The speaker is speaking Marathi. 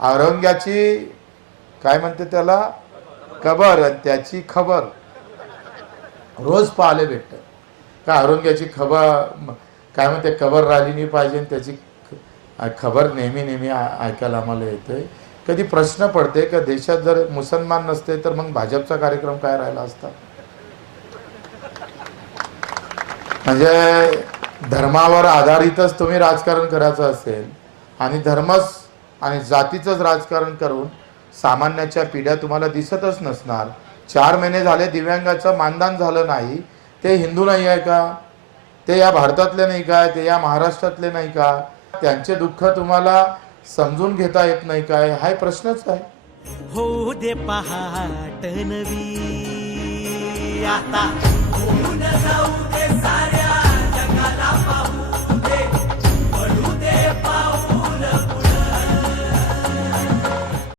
औरंग्याची काय म्हणते त्याला? कबर आणि त्याची खबर. रोज पाहायला भेटतं. का औरंग्याची खबर काय म्हणते खबर राहिली नाही पाहिजे आणि त्याची खबर नेहमी नेहमी ऐकायला आम्हाला येते कधी प्रश्न पडते का देशात जर मुसलमान नसते तर मग भाजपचा कार्यक्रम काय राहिला असता? म्हणजे धर्मावर आधारितच तुम्ही राजकारण करायचं असेल आणि धर्मच आणि जातीचंच राजकारण करून सामान्याच्या पिढ्या तुम्हाला दिसतच नसणार. चार महिने झाले दिव्यांगाचं मानदान झालं नाही. ते हिंदू नाही आहे का? ते या भारतातले नाही काय ते या महाराष्ट्रातले नाही का? त्यांचे दुःख तुम्हाला समजून घेता येत नाही काय हा प्रश्नच आहे. हो दे पहाट नवी. आता